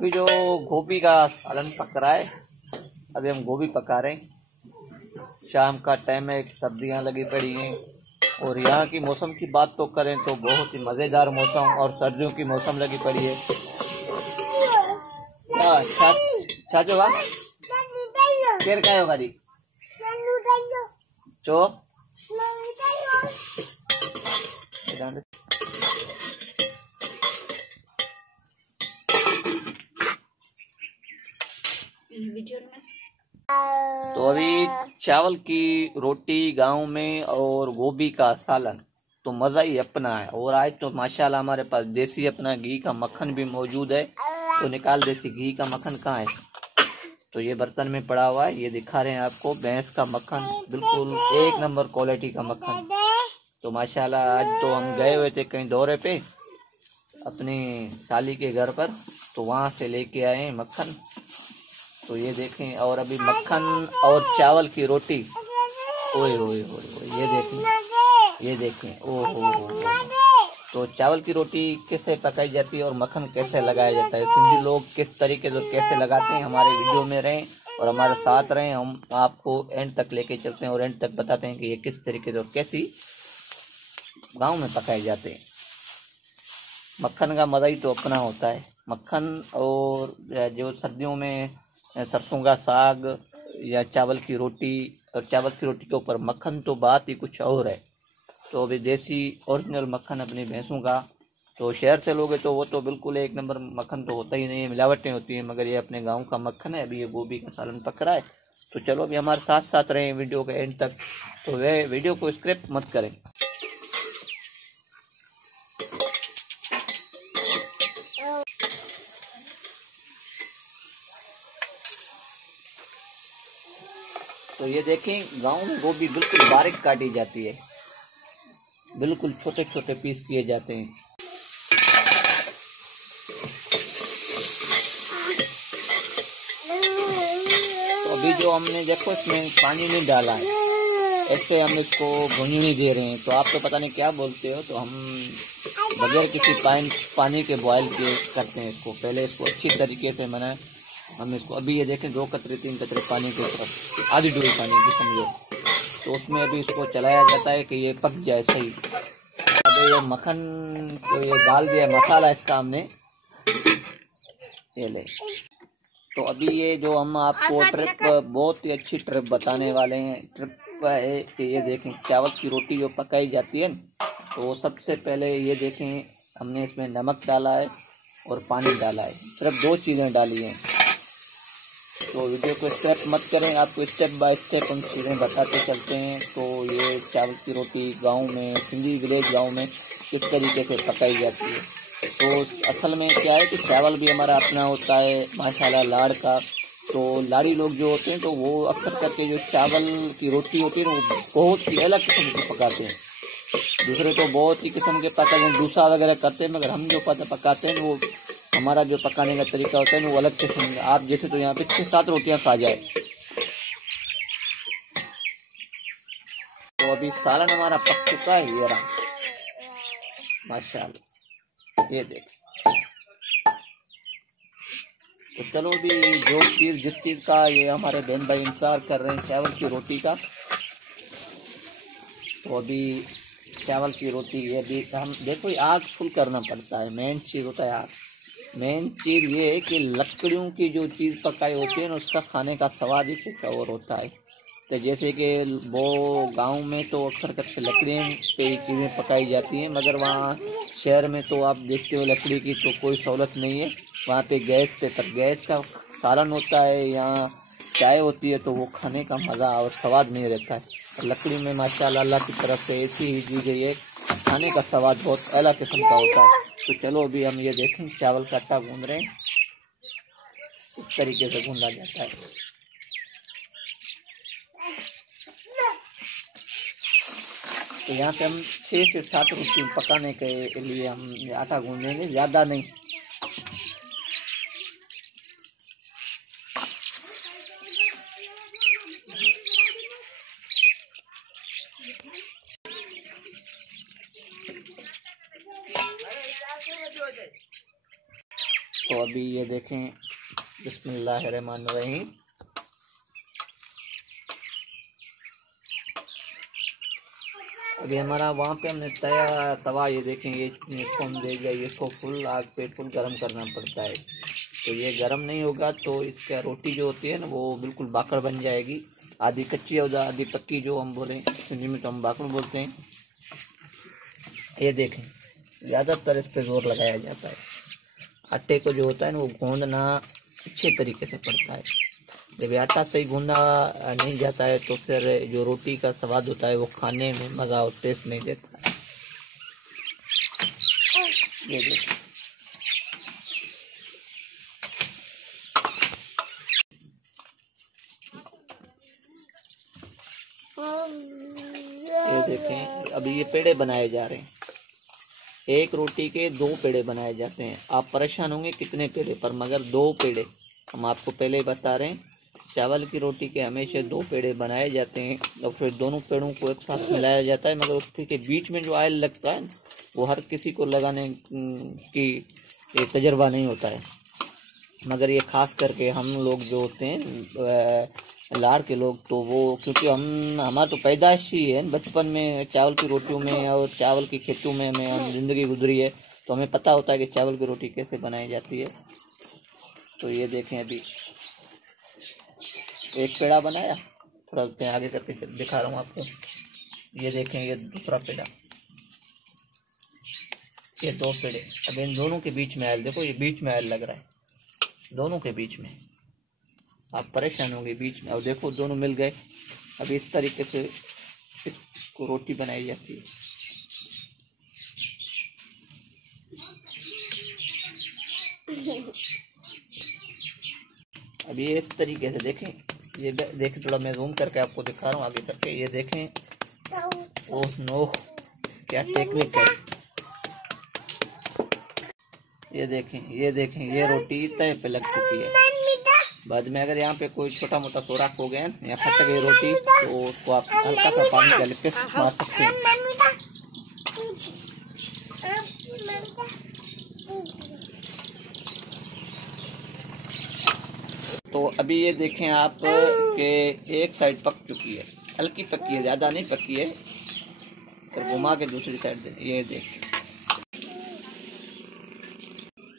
अभी जो गोभी का सालन पक रहा है, अभी हम गोभी पका रहे हैं। शाम का टाइम है, सब्जियां लगी पड़ी हैं। और यहाँ की मौसम की बात तो करें तो बहुत ही मज़ेदार मौसम और सर्दियों की मौसम लगी पड़ी है। छाजो वा केर काय होगा दी चो तो अभी चावल की रोटी गांव में और गोभी का सालन तो मज़ा ही अपना है। और आज तो माशाल्लाह हमारे पास देसी अपना घी का मक्खन भी मौजूद है। तो निकाल देसी घी का मक्खन कहाँ है? तो ये बर्तन में पड़ा हुआ है, ये दिखा रहे हैं आपको। भैंस का मक्खन, बिल्कुल एक नंबर क्वालिटी का मक्खन। तो माशाल्लाह आज तो हम गए हुए थे कहीं दौरे पे अपनी साली के घर पर, तो वहाँ से लेके आए हैं मक्खन। तो ये देखें, और अभी मक्खन और चावल की रोटी, ओए ओए ओए, ये देखें ओहो। तो चावल की रोटी कैसे पकाई जाती है और मक्खन कैसे लगाया जाता है, सिंधी लोग किस तरीके से कैसे लगाते हैं, हमारे वीडियो में रहें और हमारे साथ रहें। हम आपको एंड तक लेके चलते हैं और एंड तक बताते हैं कि ये किस तरीके से और कैसी गांव में पकाए जाते हैं। मक्खन का मज़ा ही तो अपना होता है। मक्खन और जो सर्दियों में सरसों का साग या चावल की रोटी, और चावल की रोटी के ऊपर मक्खन तो बात ही कुछ और है। तो अभी देसी ओरिजिनल मक्खन अपनी भैंसों का, तो शहर से लोगे तो वो तो बिल्कुल एक नंबर मक्खन तो होता ही नहीं है, मिलावटें होती हैं। मगर ये अपने गांव का मक्खन है। अभी ये गोभी का सालन पक रहा है। तो चलो अभी हमारे साथ साथ रहें वीडियो के एंड तक। तो वे वीडियो को स्क्रिप्ट मत करें। तो ये देखें, गांव में गोभी बिल्कुल बारीक काटी जाती है, बिल्कुल छोटे छोटे पीस किए जाते हैं। तो अभी जो हमने देखो इसमें पानी नहीं डाला है, ऐसे हम इसको भुनने दे रहे हैं। तो आप तो पता नहीं क्या बोलते हो, तो हम बगैर किसी पानी के बॉयल के करते हैं इसको। पहले इसको अच्छी तरीके से मैंने हम इसको, अभी ये देखें 2 कतरे 3 कतरे पानी के ऊपर, आधी डोई पानी की समझो। तो उसमें अभी इसको चलाया जाता है कि ये पक जाए सही। अभी ये मक्खन तो ये डाल दिया मसाला इसका हमने, ये ले। तो अभी ये जो हम आपको ट्रिप, बहुत ही अच्छी ट्रिप बताने वाले हैं। ट्रिप है कि ये देखें, चावल की रोटी जो पकाई जाती है तो सबसे पहले ये देखें, हमने इसमें नमक डाला है और पानी डाला है, सिर्फ 2 चीज़ें डाली हैं। तो वीडियो को स्टेप मत करें, आपको स्टेप बाय स्टेप हम चीज़ें बताते चलते हैं। तो ये चावल की रोटी गांव में, सिंधी विलेज गांव में किस तरीके से पकाई जाती है। तो असल में क्या है कि चावल भी हमारा अपना होता है माशाल्लाह, लाड़ का। तो लाड़ी लोग जो होते हैं तो वो अक्सर करके जो चावल की रोटी होती है ना, वो बहुत ही अलग किस्म की पकाते हैं। दूसरे तो बहुत ही किस्म के पकाते हैं, डूसा वगैरह करते हैं, मगर हम जो पकाते हैं वो, हमारा जो पकाने का तरीका होता है वो अलग किस्म का। आप जैसे तो यहाँ पे 6-7 रोटियां खा जाए। तो अभी सालन हमारा पक चुका है, ये रहा माशाल्लाह, ये देख। तो चलो अभी जो चीज़, जिस चीज़ का ये हमारे बहन भाई इंतजार कर रहे हैं, चावल की रोटी का। तो अभी चावल की रोटी, ये भी हम देखो, आग फुल करना पड़ता है, मेन चीज़ होता है आग। मेन चीज़ ये है कि लकड़ियों की जो चीज़ पकाई होती है ना, उसका खाने का स्वाद ही कुछ और होता है। तो जैसे कि वो गांव में तो अक्सर करके लकड़ियों पे ही चीज़ें पकाई जाती हैं, मगर वहाँ शहर में तो आप देखते हो लकड़ी की तो कोई सहूलत नहीं है। वहाँ पे गैस पे, तब गैस का सालन होता है, यहाँ चाय होती है, तो वो खाने का मज़ा और स्वाद नहीं रहता है। लकड़ी में माशाल्लाह अल्लाह की तरफ से ऐसी ही दी गई है, खाने का स्वाद बहुत अलग किस्म का होता है। तो चलो अभी हम ये देखें, चावल का आटा गूंद रहे हैं, इस तरीके से गूंदा जाता है। तो यहाँ पे हम 6 से 7 रोटी पकाने के लिए हम आटा गूंदेंगे, ज़्यादा नहीं। तो अभी ये देखें, बिस्मिल्लाहिर्रहमानिर्रहीम। अभी हमारा वहाँ पे हमने तवा ये देखें, ये इसको हम दे गया, इसको फुल आग पे फुल गर्म करना पड़ता है। तो ये गर्म नहीं होगा तो इसका रोटी जो होती है ना वो बिल्कुल बाकड़ बन जाएगी, आधी कच्ची और आधी पक्की, जो हम बोलें सिंधी में तो हम बाकड़ बोलते हैं। ये देखें, ज़्यादातर इस पर जोर लगाया जाता है। आटे को जो होता है ना वो गूंदना अच्छे तरीके से पड़ता है। जब आटा सही गूंदा नहीं जाता है तो फिर जो रोटी का स्वाद होता है वो खाने में मज़ा और टेस्ट नहीं देता है। ये देखिए, अभी ये पेड़े बनाए जा रहे हैं। एक रोटी के 2 पेड़े बनाए जाते हैं। आप परेशान होंगे कितने पेड़े पर, मगर 2 पेड़े हम आपको पहले ही बता रहे हैं। चावल की रोटी के हमेशा 2 पेड़े बनाए जाते हैं और फिर दोनों पेड़ों को एक साथ मिलाया जाता है। मगर उसके बीच में जो ऑयल लगता है वो हर किसी को लगाने की तजर्बा नहीं होता है, मगर ये खास करके हम लोग जो होते हैं लाड़ के लोग, तो वो क्योंकि हमारा तो पैदाइश ही है बचपन में चावल की रोटियों में और चावल की खेतों में हमें ज़िंदगी गुजरी है, तो हमें पता होता है कि चावल की रोटी कैसे बनाई जाती है। तो ये देखें, अभी एक पेड़ा बनाया, थोड़ा मैं आगे करके दिखा रहा हूँ आपको। ये देखें, ये दूसरा पेड़ा, ये 2 पेड़े। अब इन दोनों के बीच में आयल देखो, ये बीच में आयल लग रहा है, दोनों के बीच में। आप परेशान होंगे बीच में, और देखो दोनों मिल गए। अब इस तरीके से इसको रोटी बनाई जाती है। अब ये इस तरीके से देखें, ये देखें, थोड़ा मैं जूम करके आपको दिखा रहा हूँ आगे करके। ये देखें, ओह नो, क्या टेक्निक है। ये देखें, ये रोटी तय पे लग चुकी है। बाद में अगर यहाँ पे कोई छोटा मोटा सोराख हो गया या फट गई रोटी तो उसको आप हल्का सा पानी का लिपट मार सकते हैं। तो अभी ये देखें आप के एक साइड पक चुकी है, हल्की पकी है, ज़्यादा नहीं पकी है। फिर घुमा के दूसरी साइड दे, ये देखें।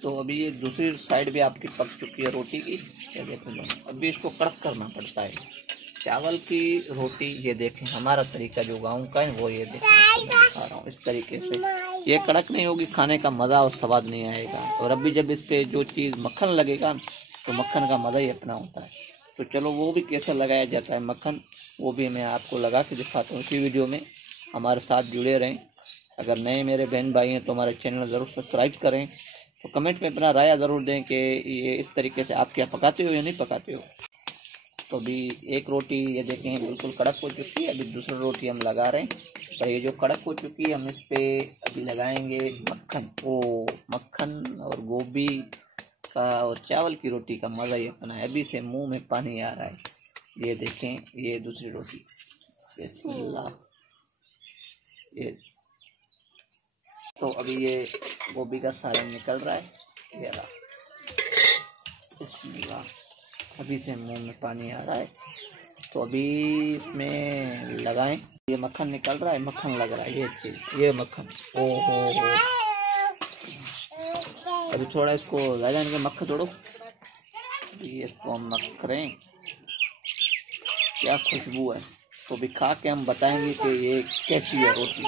तो अभी ये दूसरी साइड भी आपकी पक चुकी है रोटी की, ये देखो। अभी इसको कड़क करना पड़ता है चावल की रोटी। ये देखें, हमारा तरीका जो गाँव का है वो ये देखें, मैं दिखा रहा हूँ इस तरीके से। ये कड़क नहीं होगी, खाने का मज़ा और स्वाद नहीं आएगा। और अभी जब इस पे जो चीज़ मक्खन लगेगा तो मक्खन का मज़ा ही अपना होता है। तो चलो वो भी कैसे लगाया जाता है मक्खन, वो भी मैं आपको लगा के दिखाता हूँ इसी वीडियो में। हमारे साथ जुड़े रहें। अगर नए मेरे बहन भाई हैं तो हमारे चैनल ज़रूर सब्सक्राइब करें। तो कमेंट में अपना राय ज़रूर दें कि ये इस तरीके से आप क्या पकाते हो या नहीं पकाते हो। तो अभी एक रोटी ये देखें बिल्कुल कड़क हो चुकी है। अभी दूसरी रोटी हम लगा रहे हैं, पर ये जो कड़क हो चुकी है हम इस पे अभी लगाएंगे मक्खन। ओ मक्खन और गोभी का और चावल की रोटी का मज़ा ही अपना है। अभी से मुंह में पानी आ रहा है। ये देखें, ये दूसरी रोटी, बिस्मिल्लाह। ये तो अभी ये गोभी का सालन निकल रहा है, ये रहा, बिस्मिल्लाह। अभी से मुंह में पानी आ रहा है। तो अभी इसमें लगाएं, ये मक्खन निकल रहा है, मक्खन लग रहा है, ये चीज़, ये मक्खन। ओ हो, अभी थोड़ा इसको लगा के मक्खन तोड़ो। ये इसको हम करें, क्या खुशबू है। तो भी खा के हम बताएंगे कि ये कैसी है रोटी।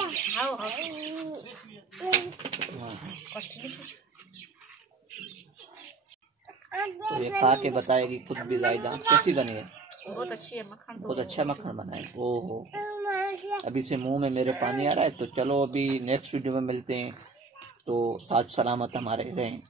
तो ये खा के बताएगी खुद भी जायदा कैसी बनी है। बहुत अच्छी है मक्खन, बहुत अच्छा मक्खन बना है। ओहो, अभी से मुंह में मेरे पानी आ रहा है। तो चलो अभी नेक्स्ट वीडियो में मिलते हैं। तो साथ सलामत हमारे रहें।